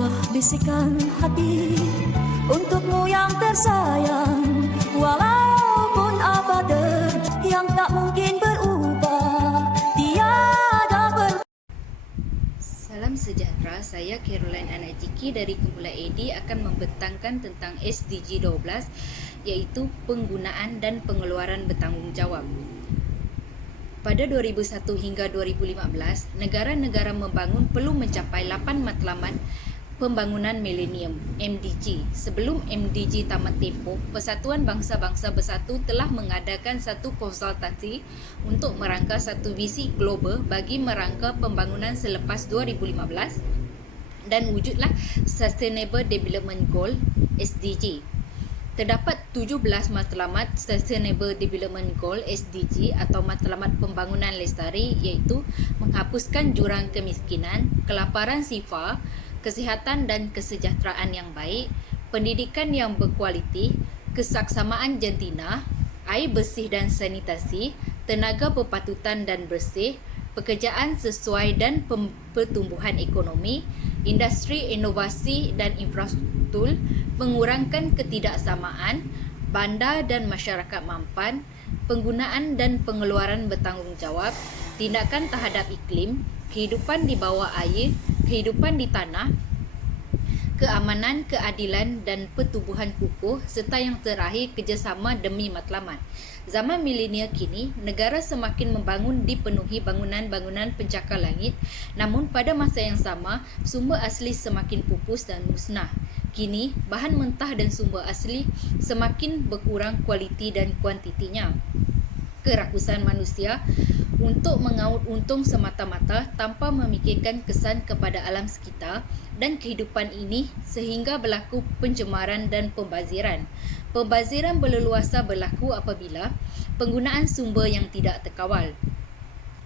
Inilah bisikan hati untukmu yang tersayang. Walaupun apa yang tak mungkin berubah, tiada Salam sejahtera, saya Caroline Anajiki dari Kumpulan AD akan membentangkan tentang SDG 12, iaitu penggunaan dan pengeluaran bertanggungjawab. Pada 2001 hingga 2015, negara-negara membangun perlu mencapai 8 matlamat Pembangunan Milenium (MDG). Sebelum MDG tamat tempoh, Persatuan Bangsa-Bangsa Bersatu telah mengadakan satu konsultasi untuk merangka satu visi global bagi merangka pembangunan selepas 2015 dan wujudlah Sustainable Development Goal (SDG). Terdapat 17 matlamat Sustainable Development Goal (SDG) atau matlamat pembangunan lestari, iaitu menghapuskan jurang kemiskinan, kelaparan sifar, kesihatan dan kesejahteraan yang baik, pendidikan yang berkualiti, kesaksamaan jantina, air bersih dan sanitasi, tenaga berpatutan dan bersih, pekerjaan sesuai dan pertumbuhan ekonomi, industri inovasi dan infrastruktur, mengurangkan ketidaksamaan, bandar dan masyarakat mampan, penggunaan dan pengeluaran bertanggungjawab, tindakan terhadap iklim, kehidupan di bawah air, kehidupan di tanah, keamanan, keadilan dan pertubuhan kukuh, serta yang terakhir kerjasama demi matlamat. Zaman milenial kini, negara semakin membangun dipenuhi bangunan-bangunan pencakar langit, namun pada masa yang sama, sumber asli semakin pupus dan musnah. Kini, bahan mentah dan sumber asli semakin berkurang kualiti dan kuantitinya. Kerakusan manusia untuk mengaut untung semata-mata tanpa memikirkan kesan kepada alam sekitar dan kehidupan ini sehingga berlaku pencemaran dan pembaziran. Pembaziran berleluasa berlaku apabila penggunaan sumber yang tidak terkawal.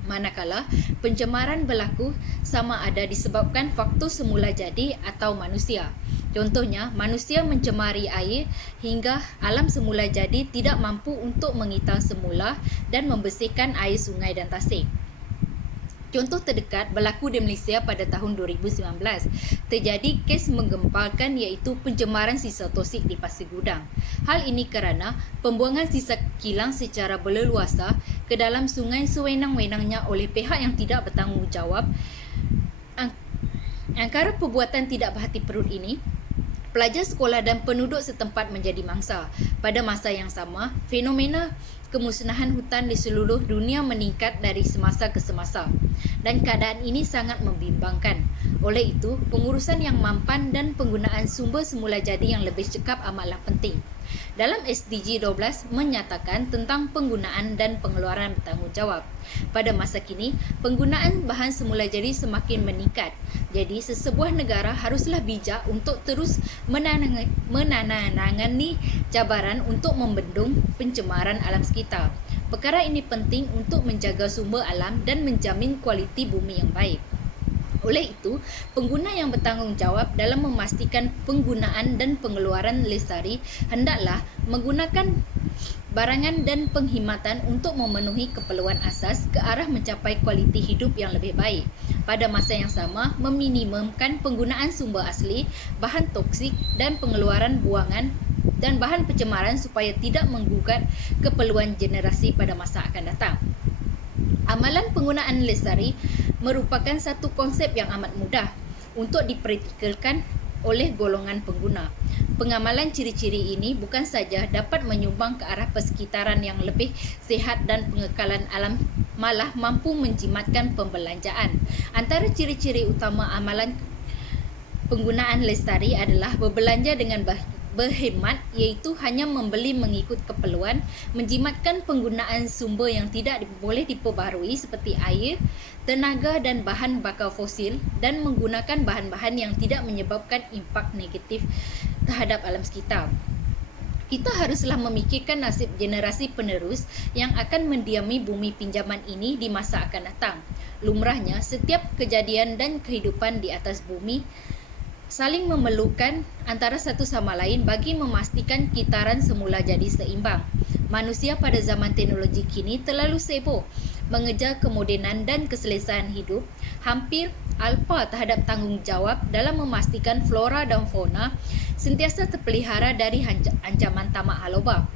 Manakala pencemaran berlaku sama ada disebabkan faktor semula jadi atau manusia. Contohnya, manusia mencemari air hingga alam semula jadi tidak mampu untuk mengitar semula dan membersihkan air sungai dan tasik. Contoh terdekat berlaku di Malaysia pada tahun 2019. Terjadi kes menggemparkan iaitu pencemaran sisa tosik di Pasir Gudang. Hal ini kerana pembuangan sisa kilang secara berleluasa ke dalam sungai sewenang-wenangnya oleh pihak yang tidak bertanggungjawab. Angkara perbuatan tidak berhati perut ini, pelajar sekolah dan penduduk setempat menjadi mangsa. Pada masa yang sama, fenomena kemusnahan hutan di seluruh dunia meningkat dari semasa ke semasa dan keadaan ini sangat membimbangkan. Oleh itu, pengurusan yang mampan dan penggunaan sumber semula jadi yang lebih cekap amatlah penting. Dalam SDG 12 menyatakan tentang penggunaan dan pengeluaran bertanggungjawab. Pada masa kini, penggunaan bahan semula jadi semakin meningkat. Jadi, sesebuah negara haruslah bijak untuk terus menanangani cabaran untuk membendung pencemaran alam sekitar. Perkara ini penting untuk menjaga sumber alam dan menjamin kualiti bumi yang baik. Oleh itu, pengguna yang bertanggungjawab dalam memastikan penggunaan dan pengeluaran lestari hendaklah menggunakan barangan dan penghematan untuk memenuhi keperluan asas ke arah mencapai kualiti hidup yang lebih baik. Pada masa yang sama, meminimumkan penggunaan sumber asli, bahan toksik dan pengeluaran buangan dan bahan pencemaran supaya tidak menggugat keperluan generasi pada masa akan datang. Amalan penggunaan lestari merupakan satu konsep yang amat mudah untuk dipraktikalkan oleh golongan pengguna. Pengamalan ciri-ciri ini bukan saja dapat menyumbang ke arah persekitaran yang lebih sihat dan pengekalan alam, malah mampu menjimatkan pembelanjaan. Antara ciri-ciri utama amalan penggunaan lestari adalah berbelanja dengan berhemat, iaitu hanya membeli mengikut keperluan, menjimatkan penggunaan sumber yang tidak boleh diperbaharui seperti air, tenaga dan bahan bakar fosil dan menggunakan bahan-bahan yang tidak menyebabkan impak negatif terhadap alam sekitar. Kita haruslah memikirkan nasib generasi penerus yang akan mendiami bumi pinjaman ini di masa akan datang. Lumrahnya, setiap kejadian dan kehidupan di atas bumi saling memerlukan antara satu sama lain bagi memastikan kitaran semula jadi seimbang. Manusia pada zaman teknologi kini terlalu sibuk mengejar kemodenan dan keselesaan hidup, hampir alpa terhadap tanggungjawab dalam memastikan flora dan fauna sentiasa terpelihara dari ancaman tamak halauba.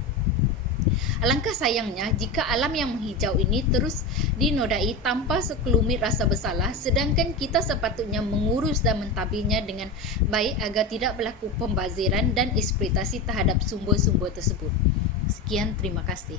Alangkah sayangnya jika alam yang menghijau ini terus dinodai tanpa sekelumit rasa bersalah, sedangkan kita sepatutnya mengurus dan mentadbirnya dengan baik agar tidak berlaku pembaziran dan eksploitasi terhadap sumber-sumber tersebut. Sekian, terima kasih.